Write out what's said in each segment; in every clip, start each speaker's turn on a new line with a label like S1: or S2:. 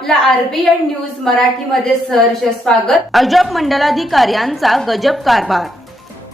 S1: आपला आपल्या RBN news मराठीमध्ये सहर्ष स्वागत. अजब मंडलाधिकाऱ्यांचा गजब कारभार.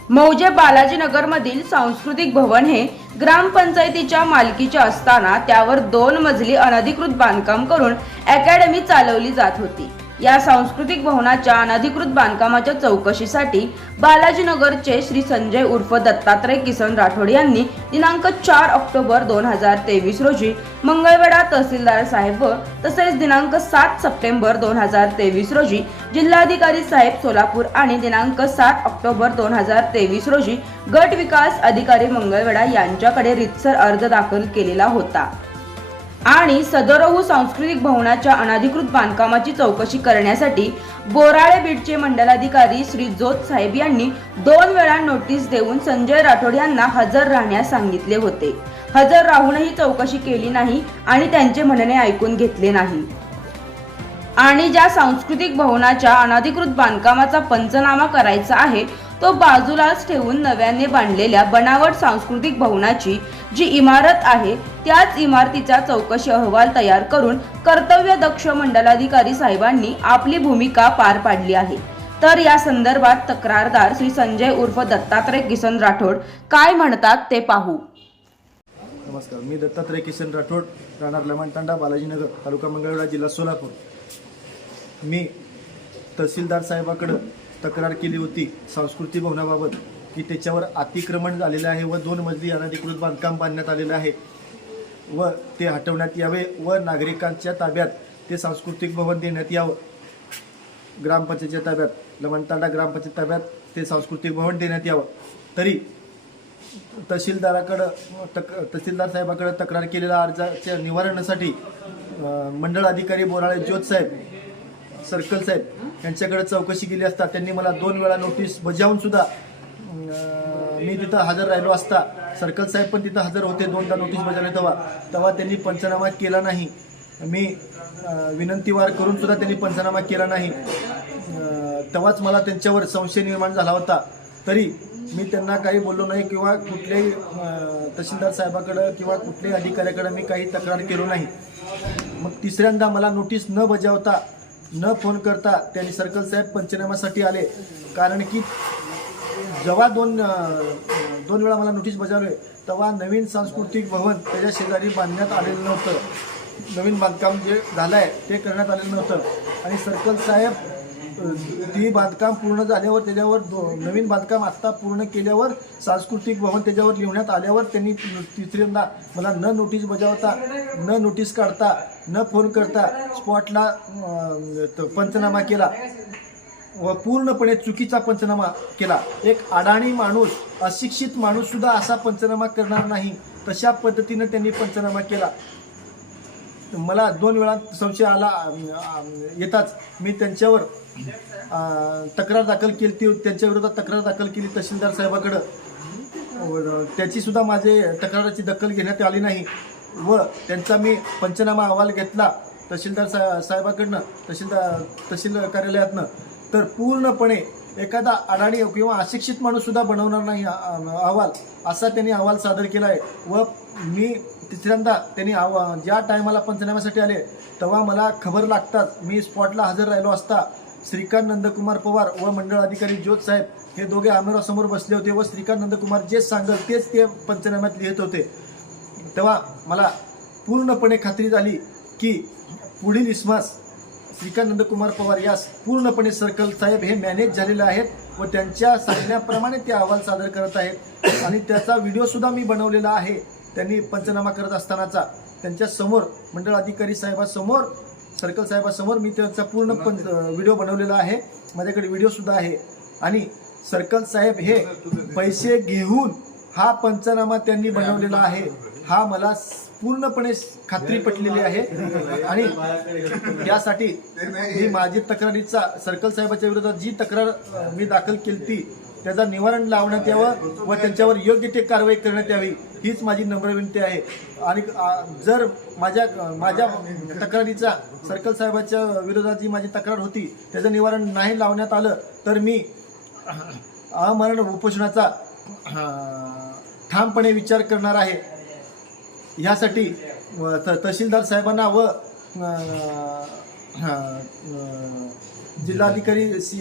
S1: मौजे बालाजीनगर मधील सांस्कृतिक भवन हे ग्रामपंचायतीच्या मालकीचे असताना त्यावर दोन मजली अनधिकृत बांधकाम करून अकॅडमी चालवली जात होती. या सांस्कृतिक भवनाच्या अनधिकृत बांधकामाच्या चौकशीसाठी बालाजीनगरचे श्री संजय उर्फ दत्तात्रय किसन राठोड यांनी दिनांक चार ऑक्टोबर दोन हजार तेवीस रोजी मंगळवेढा तहसीलदार साहेब व तसेच दिनांक सात सप्टेंबर दोन हजार तेवीस रोजी जिल्हाधिकारी साहेब सोलापूर आणि दिनांक सात ऑक्टोबर दोन हजार तेवीस रोजी गट विकास अधिकारी मंगळवेढा यांच्याकडे रितसर अर्ज दाखल केलेला होता. आणि सदरहू सांस्कृतिक भवनाच्या अनधिकृत बांधकामाची चौकशी करण्यासाठी बोराळे बीडचे मंडलाधिकारी श्री जोत साहेब यांनी दोन वेळा नोटीस देऊन संजय राठोड यांना हजर राहण्यास सांगितले होते. हजर राहूनही चौकशी केली नाही आणि त्यांचे म्हणणे ऐकून घेतले नाही. आणि ज्या सांस्कृतिक भवनाच्या अनधिकृत बांधकामाचा पंचनामा करायचा आहे तो बाजूलाच ठेवून नव्याने बांधलेल्या बनावट सांस्कृतिक भवनाची जी इमारत आहे त्याच इमारतीचा चौकशी अहवाल तयार करून कर्तव्य दक्ष मंडलाधिकारी साहेबांनी आपली भूमिका पार पाडली आहे. तर या संदर्भात तक्रारदार श्री संजय उर्फ दत्तात्रय किसन राठोड काय म्हणतात ते पाहू.
S2: नमस्कार मी दत्तात्रय किशन राठोड राहणार लमणतांडा बालाजीनगर तालुका मंगळवेढा जिल्हा सोलापूर. मी तहसीलदार साहेबाकडं तक्रार केली होती सांस्कृतिक भवनाबाबत की त्याच्यावर अतिक्रमण झालेलं आहे व दोन मजली अनधिकृत बांधकाम बांधण्यात आलेलं आहे व ते हटवण्यात यावे व नागरिकांच्या ताब्यात ते सांस्कृतिक भवन देण्यात यावं. ग्रामपंचायतीच्या ताब्यात लमणतांडा ग्रामपंचायत ताब्यात ते सांस्कृतिक भवन देण्यात यावं. तरी तहसीलदाराकडं तक तहसीलदार साहेबाकडं तक्रार केलेल्या अर्जाच्या निवारणासाठी मंडळ अधिकारी बोराळे ज्योत साहेब सर्कल साहेब यांच्याकडे चौकशी केली असता त्यांनी मला दोन वेळा नोटीस बजावून सुद्धा मी तिथं हजर राहिलो असता. सर्कल साहेब पण तिथं हजर होते दोनदा नोटीस बजावले तेव्हा. तेव्हा त्यांनी पंचनामा केला नाही. मी विनंतीवार करून सुद्धा त्यांनी पंचनामा केला नाही. तेव्हाच मला त्यांच्यावर संशय निर्माण झाला होता. तरी मी त्यांना काही बोललो नाही किंवा कुठल्याही तहसीलदार साहेबाकडं किंवा कुठल्याही अधिकाऱ्याकडं मी काही तक्रार केलो नाही. मग तिसऱ्यांदा मला नोटीस न बजावता न फोन करता त्यांनी सर्कल साहेब पंचनामासाठी आले. कारण की जेव्हा दोन दोन वेळा मला नोटीस बजावले तेव्हा नवीन सांस्कृतिक भवन त्याच्या शेजारी बांधण्यात आलेलं नव्हतं. नवीन बांधकाम जे झालं आहे ते करण्यात आलेलं नव्हतं. आणि सर्कल साहेब ती बांधकाम पूर्ण झाल्यावर त्याच्यावर दो नवीन बांधकाम आत्ता पूर्ण केल्यावर सांस्कृतिक भवन त्याच्यावर लिहिण्यात आल्यावर त्यांनी तिसऱ्यांदा मला न नोटीस बजावता न नोटीस काढता न फोन करता स्पॉटला त- पंचनामा केला. व पूर्णपणे चुकीचा पंचनामा केला. एक अडाणी माणूस अशिक्षित माणूससुद्धा असा पंचनामा करणार नाही तशा पद्धतीनं त्यांनी पंचनामा केला. मला दोन वेळा संशय आला येताच. मी त्यांच्यावर तक्रार दाखल केली ती त्यांच्या विरोधात तक्रार दाखल केली तहसीलदार साहेबाकडं. व माझे तक्राराची दखल घेण्यात आली नाही व त्यांचा मी पंचनामा अहवाल घेतला तहसीलदार सा साहेबाकडनं तहसीलदार तहसील कार्यालयातनं. तर पूर्णपणे एखादा अडाणी किंवा अशिक्षित माणूस सुद्धा बनवणार नाही अहवाल असा त्यांनी अहवाल सादर केला आहे. व मी तिसऱ्यांदा त्यांनी अहवा ज्या टायमाला पंचनाम्यासाठी आले तेव्हा मला खबर लागताच मी स्पॉटला हजर राहिलो असता श्रीकांत नंदकुमार पवार व मंडळ अधिकारी ज्योत साहेब हे दोघे आमरासमोर बसले होते व श्रीकांत नंदकुमार जे सांगत तेच ते पंचनाम्यात लिहित होते. तेव्हा मला पूर्णपणे खात्री झाली की पुढील इसमास श्रीकांत नंदकुमार पवार यास पूर्णपणे सर्कल साहेब हे मॅनेज झालेले आहेत व त्यांच्या सांगण्याप्रमाणे ते अहवाल सादर करत आहेत. आणि त्याचा व्हिडिओ सुद्धा मी बनवलेला आहे. त्यांनी पंचनामा करत असतानाचा त्यांच्यासमोर मंडळ अधिकारी साहेबासमोर सर्कल साहेबासमोर मी त्यांचा पूर्ण पंच व्हिडिओ बनवलेला आहे. माझ्याकडे व्हिडिओ सुद्धा आहे. आणि सर्कल साहेब हे पैसे घेऊन हा पंचनामा त्यांनी बनवलेला आहे. हा मला पूर्णपणे खात्री पटलेली आहे. आणि यासाठी मी माझी तक्रारीचा सर्कल साहेबाच्या विरोधात जी तक्रार मी दाखल केली ती त्याचा निवारण लावण्यात यावं व त्यांच्यावर योग्य ते कारवाई करण्यात यावी हीच माझी नम्र विनंती आहे. आणि जर माझ्या माझ्या तक्रारीचा सर्कल साहेबाच्या विरोधात जी माझी तक्रार होती त्याचं निवारण नाही लावण्यात आलं तर मी अमरण उपोषणाचा ठामपणे विचार करणार आहे. ह्यासाठी व त- तहसीलदार साहेबांना व जिल्हाधिकारी सी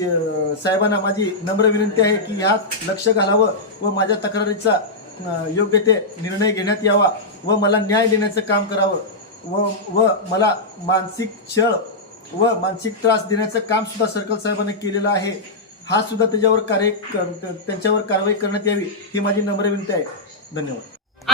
S2: साहेबांना माझी नम्र विनंती आहे की ह्यात लक्ष घालावं व माझ्या तक्रारीचा योग्य ते निर्णय घेण्यात यावा व मला न्याय देण्याचं काम करावं व व मला मानसिक छळ व मानसिक त्रास देण्याचं कामसुद्धा सर्कल साहेबांनी केलेलं आहे. हा सुद्धा त्याच्यावर कार्य त्यांच्यावर कारवाई करण्यात यावी ही माझी नम्र विनंती आहे. धन्यवाद.